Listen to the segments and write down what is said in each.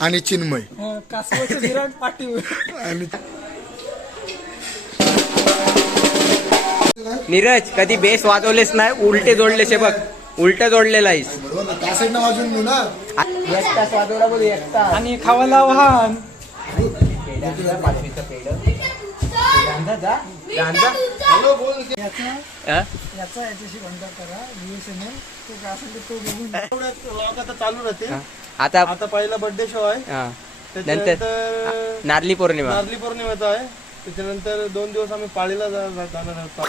आणि चिन्मय. अं, कासवाचं विराट पाठीवर आणि नीरज कधी बेस वाजवलेस नाही उलटे जोडलेस बघ. उलट जोडलेला आहेस. त्या साईडनं वाजून घेऊ ना. एक तास वाजवला बघ एक तास आणि खावाला वाहन याच्याशी कॉन्टॅक्ट करा चालू राहते. आता आता पहिला बर्थडे शो आहे. हा. नंतर त्याच्यानंतर नारली पौर्णिमा. नारली पौर्णिमेचा आहे. त्याच्यानंतर दोन दिवस आम्ही पाळीला जाणार आहोत.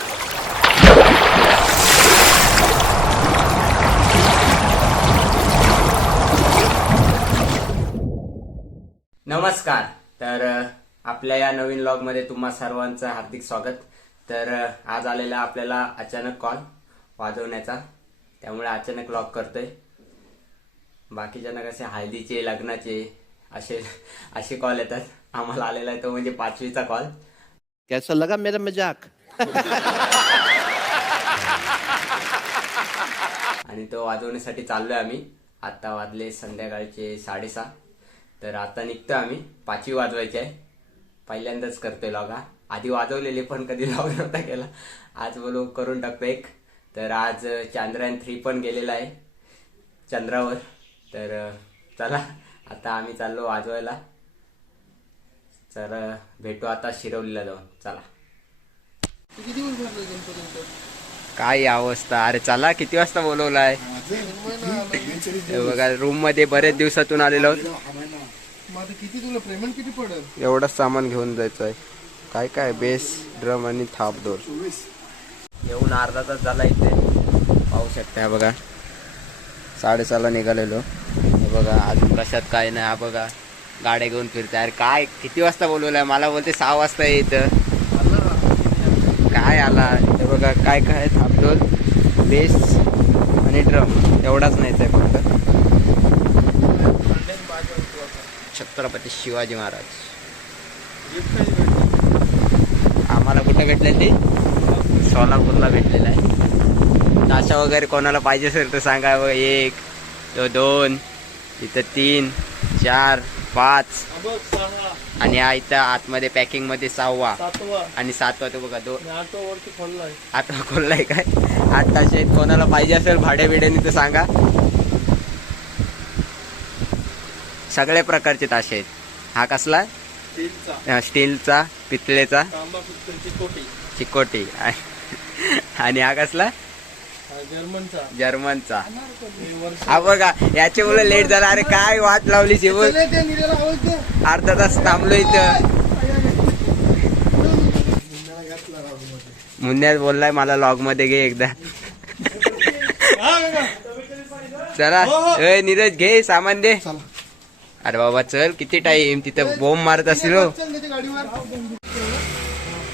नमस्कार. तर आपल्या या नवीन लॉगमध्ये तुम्हा सर्वांचं हार्दिक स्वागत. तर आज आलेला आपल्याला अचानक कॉल वाजवण्याचा. त्यामुळे अचानक लॉग करतोय. बाकीच्यांना कसे हळदीचे लग्नाचे असे असे कॉल येतात. आम्हाला आलेला आहे तो म्हणजे पाचवीचा कॉल कैसा लगा मेरा मजाक? आणि तो वाजवण्यासाठी चाललोय आम्ही. आता वाजले संध्याकाळचे साडेसहा. तर आता निघतो आम्ही. पाचवी वाजवायची आहे. पहिल्यांदाच करतोय लॉग हा. आधी वाजवलेले पण कधी लॉग नव्हता केला. आज बोलू करून टाकतो एक. तर आज चांद्रयान थ्री पण गेलेला आहे. चंद्रावर. तर चला. आता आम्ही चाललो वाजवायला. तर भेटू आता शिरवलीला जाऊन. चला. काय अवस्था? अरे चला किती वाजता बोलवलाय? बघा रूममध्ये बरेच दिवसातून आलेलो मग आता किती तुला पेमेंट किती पडेल? एवढंच सामान घेऊन जायचं आहे काय काय? बेस ड्रम आणि थाप दोर येऊन अर्धा तास झाला इथे. पाहू शकता हा बघा. साडेसहाला निघालेलो. हे बघा अजून कशात काय नाही हा बघा. गाड्या घेऊन फिरताय. अरे काय? किती वाजता बोलवलंय? मला बोलते सहा वाजता ये इथं. काय आला? हे बघा काय काय? थापडोल बेस आणि ड्रम. एवढाच नाही आहे फक्त. छत्रपती शिवाजी महाराज. आम्हाला कुठे भेटलेलं ते? सोलापूरला भेटलेलं आहे. ताशा वगैरे कोणाला पाहिजे असेल तर सांगा व एक तो दोन इथं तीन चार पाच. आणि हा इथं आतमध्ये पॅकिंगमध्ये सहावा. सातवा. आणि सातवा तो बघा दोन आठवा खोललाय आठवा खोललाय काय? आठ ताशे कोणाला पाहिजे असेल भाड्या बिड्याने तर सांगा. सगळ्या प्रकारचे ताशे आहेत. हा कसला? स्टीलचा. अं, स्टीलचा पितळेचा. तांबा पिस्तलची कोटी. चिकोटी आणि- हा कसला? हा जर्मनचा. जर्मनचा. हे वर्ष हा बघा याच्या मुलं लेट झाला. अरे काय वाट लावली शिवून चले ते निरेला आवाज दे. अर्धा तास थांबलो इथं. मुन्यात बोललाय मला लॉगमध्ये घे एकदा. हा काका. चला. ए नीरज घे सामान दे. अरे बाबा चल किती टाइम तिथं बोंब मारत असेल हो.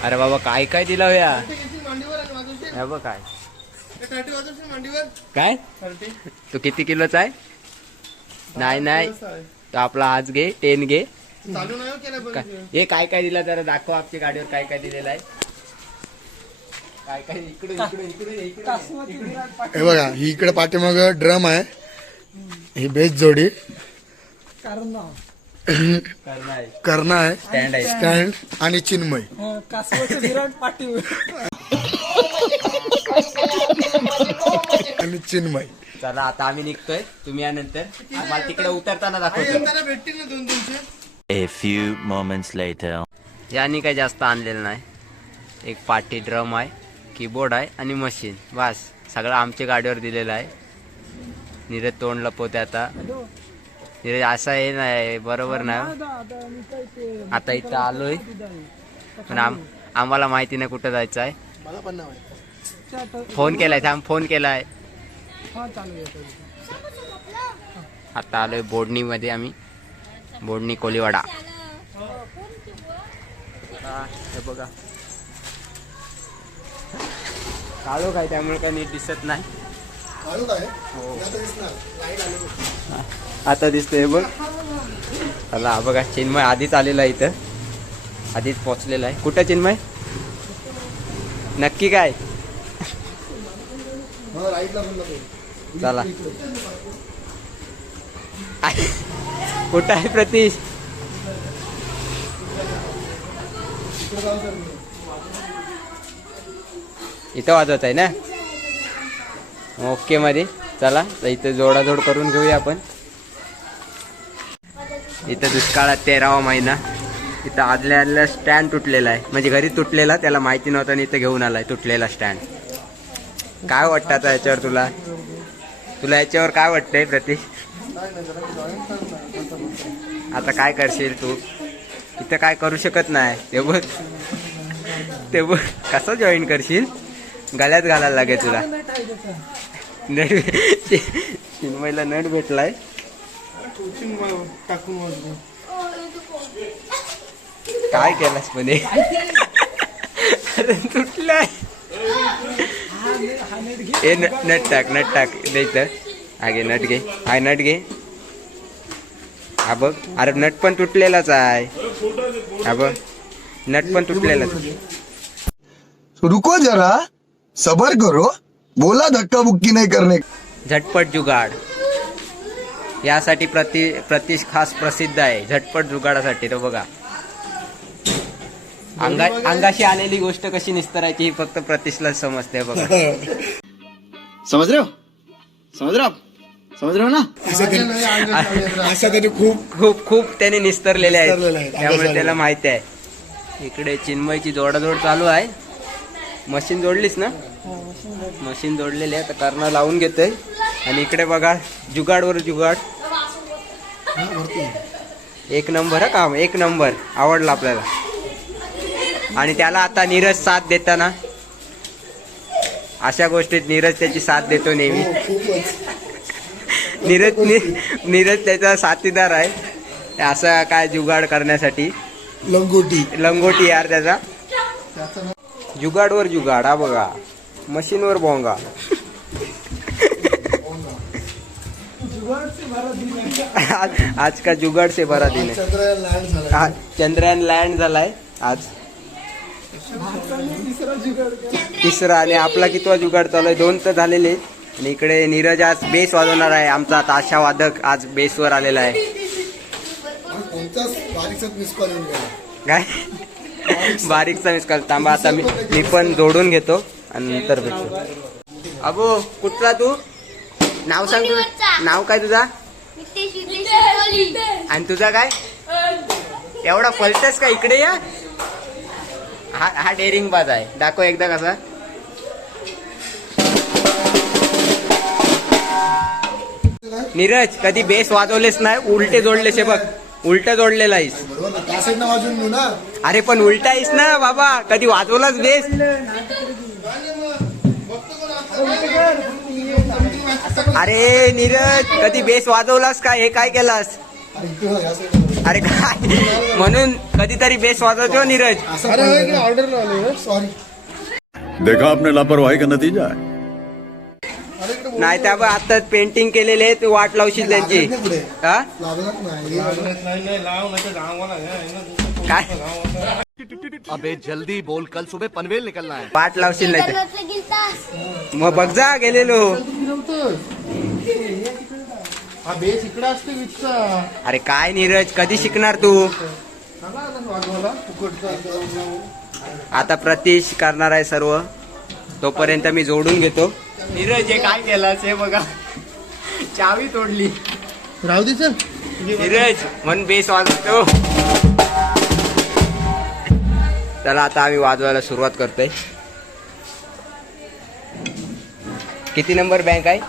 अरे बाबा काय काय दिला होया हे बघ काय. काय? तू किती किलोच आहे? नाही नाही. तो आपला आज घे टेन घे. काय हे काय काय दिलं जरा दाखव आमच्या गाडीवर काय काय दिलेलं आहे. काय काय इकडे इकडे इकडे इकडे हे बघा ही इकडे पाठीमाग ड्रम आहे. ही बेस जोडी. कारण. ना करणं आहे. स्टँड आहे. स्टँड आणि चिन्मय. कासवाचं विराट पाठीवर आणि चिन्मय. चला आता आम्ही निघतोय. तुम्ही यानंतर आम्हाला तिकडे उतरताना दाखवतो. भेटतील ना दोन दोनशे? A few moments later. यांनी काही जास्त आणलेलं नाही. एक पाठी ड्रम आहे कीबोर्ड आहे आणि मशीन बस. सगळं आमच्या गाडीवर दिलेलं आहे. नीरज तोंड लपवते आता. असं हे नाही बरोबर नाही आता इथं आलोय. पण आम आम्हाला माहिती नाही कुठं जायचं आहे. फोन केलाय थांब फोन केलाय. हा आता आलोय बोडणीमध्ये आम्ही. बोडणी कोलीवाडा. हे बघा. काळो काय त्यामुळे काही नीट दिसत नाही. आता दिसतंय बघ. चला बघा चिन्मय आधीच आलेला आहे इथं. आधीच पोचलेला आहे. कुठं चिन्मय? नक्की काय? चला. कुठं आहे प्रतीश? इथं वाजवत आहे ना? ओके मध्ये चला तर इथं जोडाजोड करून घेऊया आपण. इथं दुष्काळात तेरावा महिना. इथं आदल्या आदल्या स्टँड तुटलेला आहे. म्हणजे घरी तुटलेला त्याला माहिती नव्हतं आणि इथं घेऊन आलाय तुटलेला स्टँड. काय वाटतं आता याच्यावर तुला? तुला याच्यावर काय वाटतंय प्रतीक? आता काय करशील तू? इथं काय करू शकत नाही. ते बघ. ते बघ. कसं जॉईन करशील? गळ्यात घालायला लागेल तुला. नट नट चिन्मयला नट भेटलाय. टाकून काय केलास म्हणे? तुटलाय. ए नट टाक नट टाक. द्यायचं तर घे नट घे. हाय नट घे. हा बघ. अरे नट पण तुटलेलाच आहे. हा बघ. नट पण तुटलेलाच रुको जरा. सबर करो. बोला धक्का बुक्की नहीं करने झटपट जुगाड. यासाठी प्रति प्रतिश खास प्रसिद्ध आहे. झटपट जुगाडासाठी तो बघा. अंगा अंगाशी आलेली गोष्ट कशी निस्तरायची ही फक्त प्रतिशला समजते बघा. समझ रहे हो? समझ रहे हो आप? समझ रहे हो ना? असं त्याने असं त्याने खूप खूप खूप त्याने निस्तरलेले निस्तरलेले आहेत. आहेत. त्यामुळे त्याला. माहिती आहे. इकडे चिन्मयची जोडाजोड चालू आहे. मशीन जोडलीस ना? मशीन जोडलेली आहे तर करणं लावून घेतोय. आणि इकडे बघा जुगाडवर जुगाड. एक नंबर हा काम एक नंबर. आवडला आपल्याला. आणि त्याला आता नीरज साथ देताना. अशा गोष्टीत नीरज त्याची साथ देतो नेहमी. नीरज नी- नीरज त्याचा साथीदार आहे. असं काय जुगाड करण्यासाठी. लंगोटी. लंगोटी यार त्याचा. जुगाडवर जुगाड हा बघा. मशीनवर है आज आज का जुगाड से बरा दिन आहे. चंद्रयान लँड झाला हा, चंद्रयान लँड झालाय आज. तिसरा आणि आपला कितवा जुगाड चालू आहे? दोन तर झालेले. आणि इकडे नीरज आज बेस वाजवणार आहे. आमचा ताशा वादक आज बेसवर आलेला आहे. काय? बारीकचा मिस कॉल थांबा आता मी मी पण जोडून घेतो आणि नंतर भेटतो अबो कुठला तू? नाव सांग तुझं. नाव काय तुझा? आणि तुझा काय? एवढा पलटस का इकडे या? हा हा डेअरिंग बाज आहे. दाखव एकदा कसा. नीरज कधी बेस वाजवलेस नाही उलटे जोडलेस बघ. उलट जोडलेला आहेस. अरे पण उलटा आहेस ना बाबा. कधी वाजवलाच बेस? अरे नीरज कधी बेस वाजवलास का? हे काय केलास? अरे हो, काय? म्हणून कधीतरी बेस वाजवतो नीरज. हो, इकडे ऑर्डर लावले सॉरी देखा आपने लापरवाही का नतीजा है? नाही त्या बघ आता पेंटिंग केलेले आहे, तू वाट लावशील त्यांची. हा. काय? अबे जल्दी बोल कल सुबह पनवेल निकलना है। वाट लावशील नाही तर. मग बघ जा गेलेलो. हा अरे काय नीरज कधी शिकणार तू? आता प्रतीश करणार आहे सर्व. तोपर्यंत मी जोडून घेतो. नीरज हे काय केलं हे बघा. चावी तोडली. राहू दे चल. नीरज म्हणून बेस वाजवतो. चला आता आम्ही वाजवायला सुरुवात करतोय. किती नंबर बँक आहे?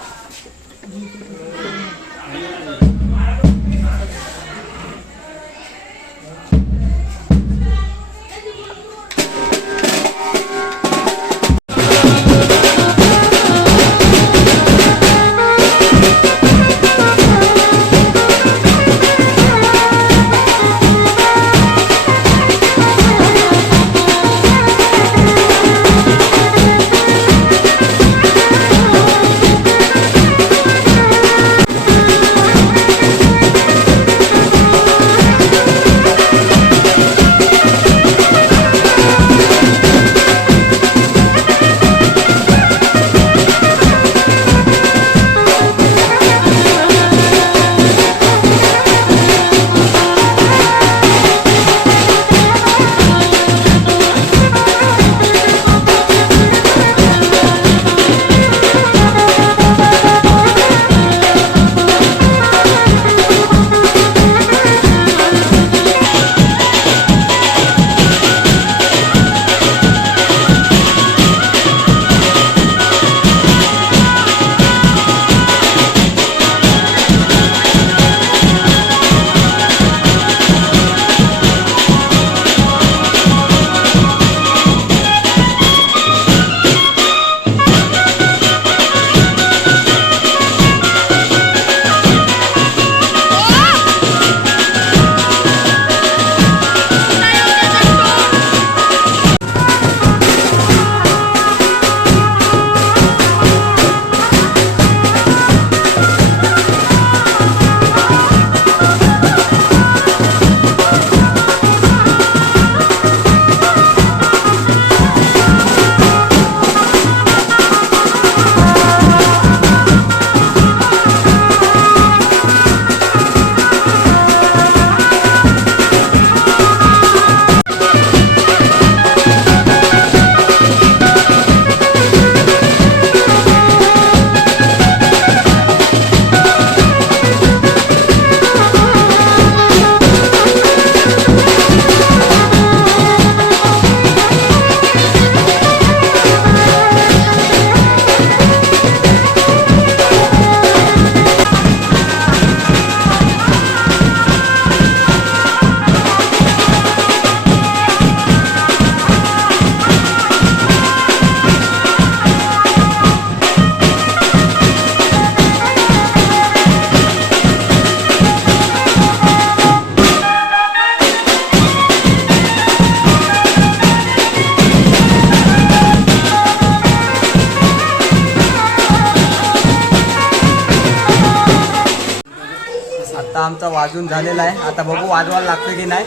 बघू वाजवायला लागतं की नाही.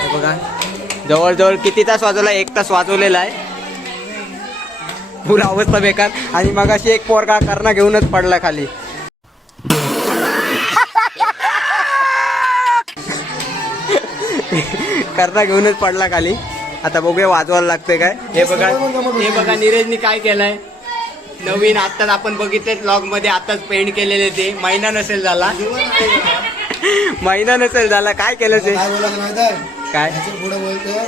हे बघा. जवळजवळ किती तास वाजवला? एक तास वाजवलेला आहे. फुल अवस्था बेकार. आणि मगाशी एक पोरगा करणा घेऊनच पडला खाली. करणा घेऊनच पडला खाली. आता बघूया वाजवायला लागतंय काय. हे बघा. हे बघा नीरजनी काय केलंय? नवीन आत्ताच आपण बघितले ब्लॉगमध्ये. आताच पेंट केलेले ते. महिना नसेल झाला. महिना नसेल झाला काय केलं ते? काय पुढे बोलतो.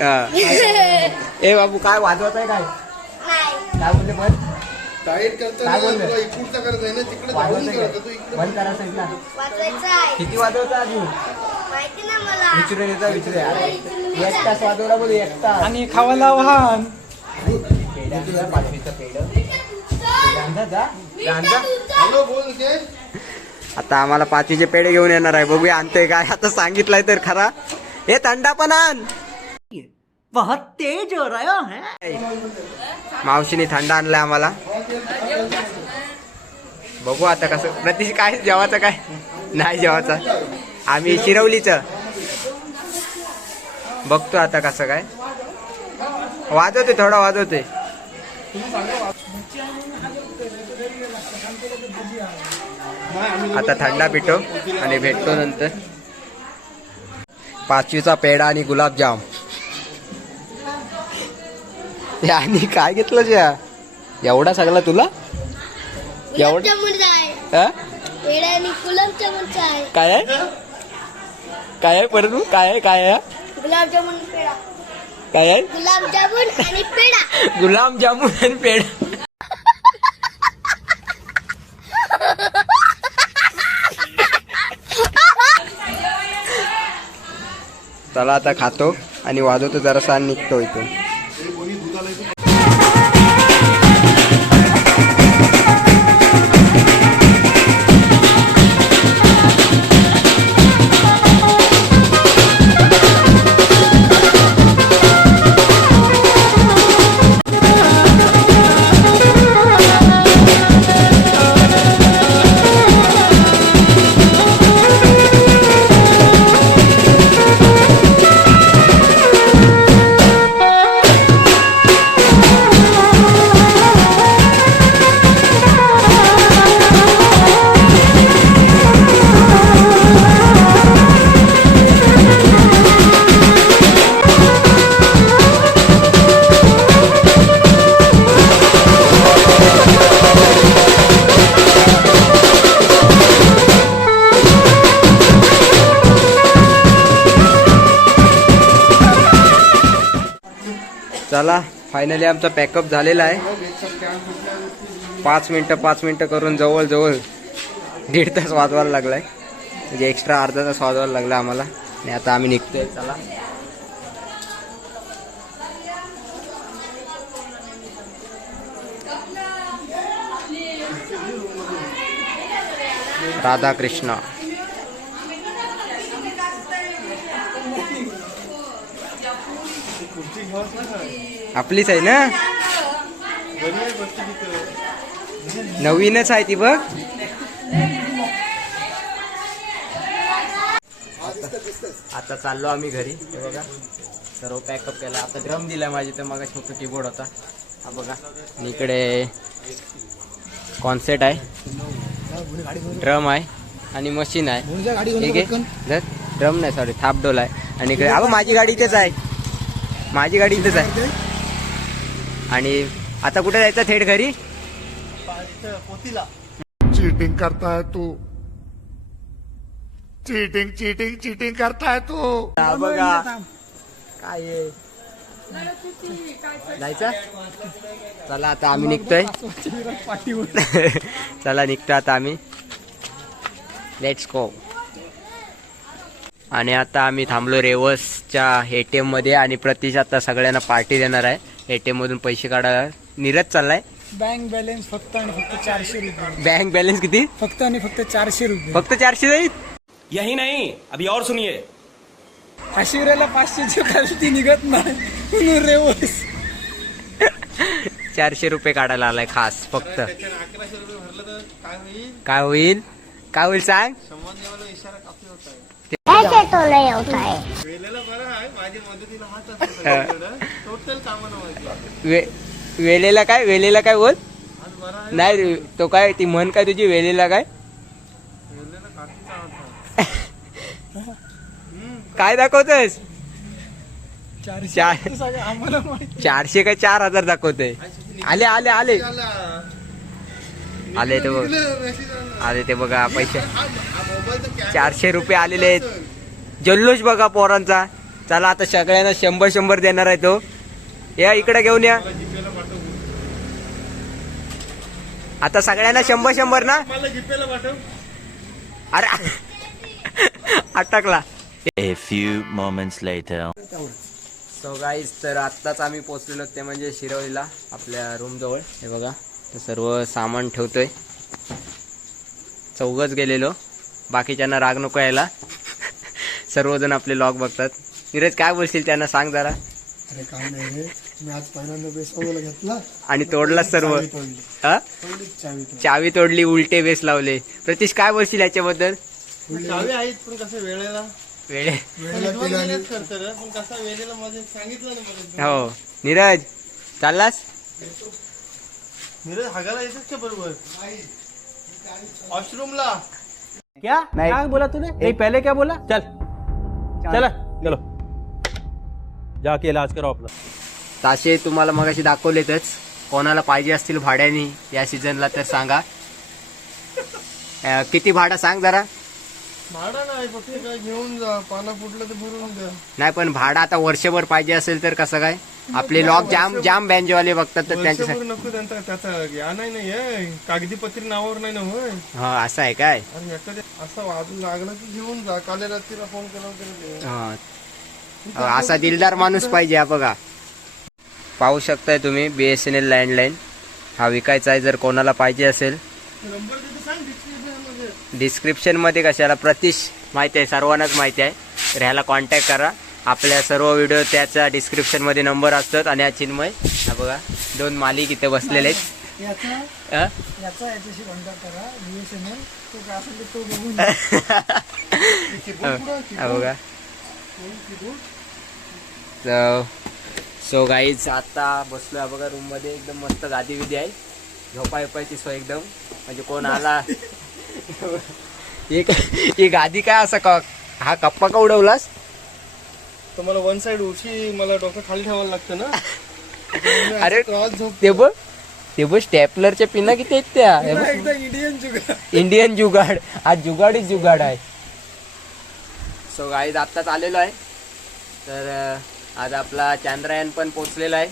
हा. ए बाबू काय वाजवत आहे काय? काय बोलले आहे. किती वाजवता अजून? माहिती ना मला. विचारून येतो विचारूया अरे, एक तास वाजवला बोलू एक तास. आणि वाहन पेढं. आता आम्हाला पाचवीचे पेढे घेऊन येणार आहे. बघूया आणते काय आता सांगितलंय तर खरा. हे थंडा पण आण. बहुत तेज हो रहा है. मावशीने थंडा आणलाय आम्हाला. बघू आता कसं. प्रतीश काय जेवायचं काय? नाही जेवायचं. आम्ही शिरवलीच. बघतो आता कसं काय. वाजवते थोडा वाजवते आता थंडा पितो आणि भेटतो नंतर. पाचवीचा पेढा आणि गुलाबजाम. आणि काय घेतलं ज्या? एवढा सगळा तुला? एवढा काय आहे? काय आहे? परत? काय आहे? काय आहे? गुलाबजामुन पेढा. काय आहे? गुलाबजामुन आणि पेढा. गुलाबजामुन आणि पेढा. चला आता खातो आणि वाजवतो जरासा निघतो इथून. चला फायनली आमचा पॅकअप झालेला आहे. पाच मिनटं पाच मिनटं करून जवळजवळ दीड तास वाजवायला लागलाय. म्हणजे एक्स्ट्रा अर्धा तास वाजवायला लागला आम्हाला. आणि आता आम्ही निघतोय चला. राधाकृष्ण. आपलीच आहे ना? नवीनच आहे ती बघ. आता चाललो आम्ही घरी हे बघा. सर्व पॅकअप केला. आता ड्रम दिलाय माझी तर मग फक्त कीबोर्ड होता. हा बघा. इकडे कॉन्सेट आहे. ड्रम आहे. आणि मशीन आहे. ठीक आहे? ड्रम नाही सॉरी थाप डोल आहे. आणि इकडे अगं माझी गाडी इथेच आहे. माझी गाडी इथेच आहे. आणि आता कुठे जायचं थेट घरी? पोतीला चीटिंग करता है तू. चीटिंग चीटिंग चीटिंग करता है तू बघा. काय आहे? जायचं? चला आता आम्ही निघतोय. चला निघतो आता आम्ही. लेट्स गो आणि आता आम्ही थांबलो रेवसच्या एटीएममध्ये आणि प्रतीश आता सगळ्यांना पार्टी देणार आहे. एटीएम मधून पैसे काढायला नीरज चाललाय. बँक बॅलन्स फक्त आणि फक्त चारशे रुपये. बँक बॅलन्स किती? फक्त आणि फक्त चारशे रुपये. फक्त चारशे जाईल यही नहीं अभी और सुनिए. हाशिवऱ्याला पाचशेची खालती निघत नाही म्हणून रेवस चारशे रुपये काढायला आलाय खास फक्त. अकराशे रुपये भरलं तर काय होईल काय होईल काय होईल सांग वे वेळेला काय वेळेला काय बोल? आज बरा आहे. नाही रे, तो काय ती म्हण काय तुझी वेळेला काय. काय दाखवतोयस? चारशे काय चार हजार दाखवतोय? आले आले. आले. आले ते बघ. आला. ते बघा पैसे. चारशे रुपये आलेले आहेत. जल्लोष बघा पोरांचा. चला आता सगळ्यांना शंभर शंभर देणार आहे तो. या इकडे घेऊन या. आता सगळ्यांना शंभर शंभर ना? अरे अटकला. A few moments later. So guys तर आत्ताच आम्ही पोचलेलो ते म्हणजे शिरवलीला आपल्या रूम जवळ. हे बघा. ते सर्व सामान ठेवतोय. चौघच गेलेलो. बाकीच्यांना राग नको यायला. सर्वजण आपले लॉग बघतात. नीरज काय बोलशील त्यांना सांग जरा. अरे काय नाही रे. मी आज पहिल्यांदा बेसवाला घेतला. आणि तोडला सर्व. चावी तोडली. हा? तोडलीच चावी तोडली. चावी तोडली उलटे बेस लावले. प्रतीश काय बोलशील याच्याबद्दल? चावी आहेत पण कसं वेळेला वेळे वेळेला तिला आणि- करतो रे पण कसं वेळेला मध्ये सांगितलं ना मला हो. नीरज चाललास? नीरज हागायला येतेच का बरोबर? वॉशरूमला. क्या? क्या बोला तूने? नहीं पहले क्या बोला? चल. चल। चलो जाके इलाज कराओ अपना ताशे तुम्हाला मगाशी दाखवलेतच. कोणाला पाहिजे असतील भाड्याने या सीझनला तर सांगा. अं, किती भाडा सांग जरा. भाडा नाही फक्त काय घेऊन जा. पाना फुटलं तर भरून द्या. नाही पण भाडा आता वर्षभर पाहिजे असेल तर कसं काय? आपले लॉक जाम जाम बँजवाले बघतात तर त्यांच्यासाठी. वर्षभर नको त्यांचा त्याचा या नाही ना हे. कागदी पत्री नावावर नाही ना होय. हा असं आहे काय? असं वाजून लागलं की घेऊन जा. काल रात्रीला फोन केला हा. असा दिलदार माणूस पाहिजे हा बघा. पाहू शकताय तुम्ही B S N L landline हा विकायचा आहे जर कोणाला पाहिजे असेल. नंबर तिथे सांग description मध्ये. डिस्क्रिप्शनमध्ये कशाला? प्रतीश माहिती आहे सर्वांनाच माहिती आहे. तर ह्याला कॉन्टॅक्ट करा. आपल्या सर्व व्हिडिओ त्याच्या डिस्क्रिप्शनमध्ये नंबर असतात आणि हा चिन्मय. हा बघा दोन मालिक इथे बसलेले आहेत. याचा अं? याचा याच्याशी कॉन्टॅक्ट करा बीएसएनएल तो काय असेल ते तो बघून घ्या. हा बघा. सो गाईज आता बसलोय बघा रूममध्ये. एकदम मस्त गादी विधी आहे. झोपा येपायची सोय एकदम. म्हणजे कोण आला? एक ही गादी काय असं का हा कप्पा का उडवलास? तर मला वन साइड उशी मला डोकं खाली ठेवायला लागतं ना. अरे क्रॉस झोप. ते बघ ते बघ स्टेपलरच्या पिना किती आहेत त्या. हे इंडियन जुगाड. इंडियन जुगाड. आज जुगाडीच जुगाड आहे. सो गाईज आत्ताच आलेलो आहे. तर आज आपला चांद्रयान पण पोचलेला आहे.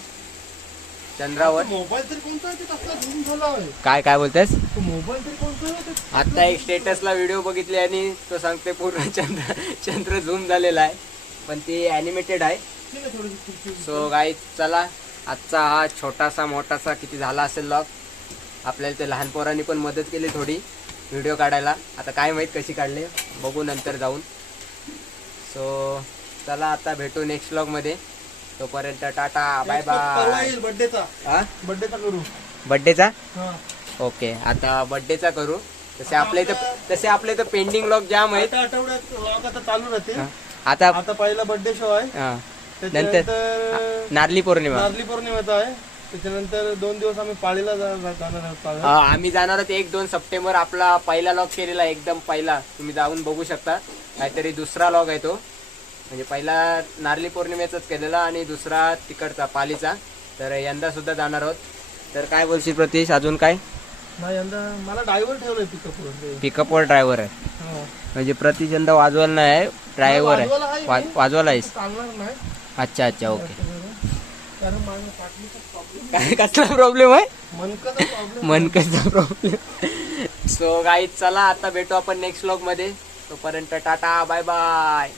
चंद्रावर. मोबाईल तरी कोणता काय काय बोलतेस? मोबाईल तरी कोणता आता एक स्टेटसला व्हिडिओ बघितले आणि तो सांगते पूर्ण चंद्र चंद्र झूम झालेला आहे. पण ते ॲनिमेटेड आहे. सो गाई चला आजचा हा छोटासा मोठासा किती झाला असेल लॉग आपल्याला ते लहान पोरांनी पण मदत केली थोडी व्हिडिओ काढायला. आता काय माहीत कशी काढले बघू नंतर जाऊन. सो चला आता भेटू नेक्स्टमध्ये. तोपर्यंत टाटा बाय बाय हा? बर्थडेचा करू. बड्डेचा ओके आता बड्डेचा करू. तसे आपले तर तसे आपले तर पेंडिंग लॉग जाम आहेत. आठवड्यात vlog आता चालू राहते. आता आता पहिला बर्थडे शो आहे. हा. नंतर त्याच्यानंतर नारली पौर्णिमा. नारली पौर्णिमेचा आहे. त्याच्यानंतर दोन दिवस आम्ही पाळीला जा- जा- जाणार आहोत पाळीला. हा, आम्ही जाणार आहोत एक दोन सप्टेंबर. आपला पहिला लॉग केलेला आहे, एकदम पहिला. तुम्ही जाऊन बघू शकता. काहीतरी दुसरा लॉग आहे तो. म्हणजे पहिला नारली पौर्णिमेचाच केलेला आणि दुसरा तिकडचा पालीचा. तर यंदा सुद्धा जाणार आहोत. तर काय बोलशील प्रतीश? अजून काय? नाही यंदा मला ड्रायव्हर ठेवलंय पिकअप पिकअपवर ड्रायव्हर आहे. म्हणजे प्रतीश यंदा वाजवायला नाही आहे. ड्रायव्हर आहे. आहे वा- मी. वाजवायला आहेस? अच्छा अच्छा ओके. पाठीचा प्रॉब्लेम काय कसला प्रॉब्लेम आहे? मनकाचा प्रॉब्लेम मनकचा प्रॉब्लेम सो गाईज चला आता भेटू आपण नेक्स्ट व्लॉगमध्ये. तोपर्यंत टाटा बाय बाय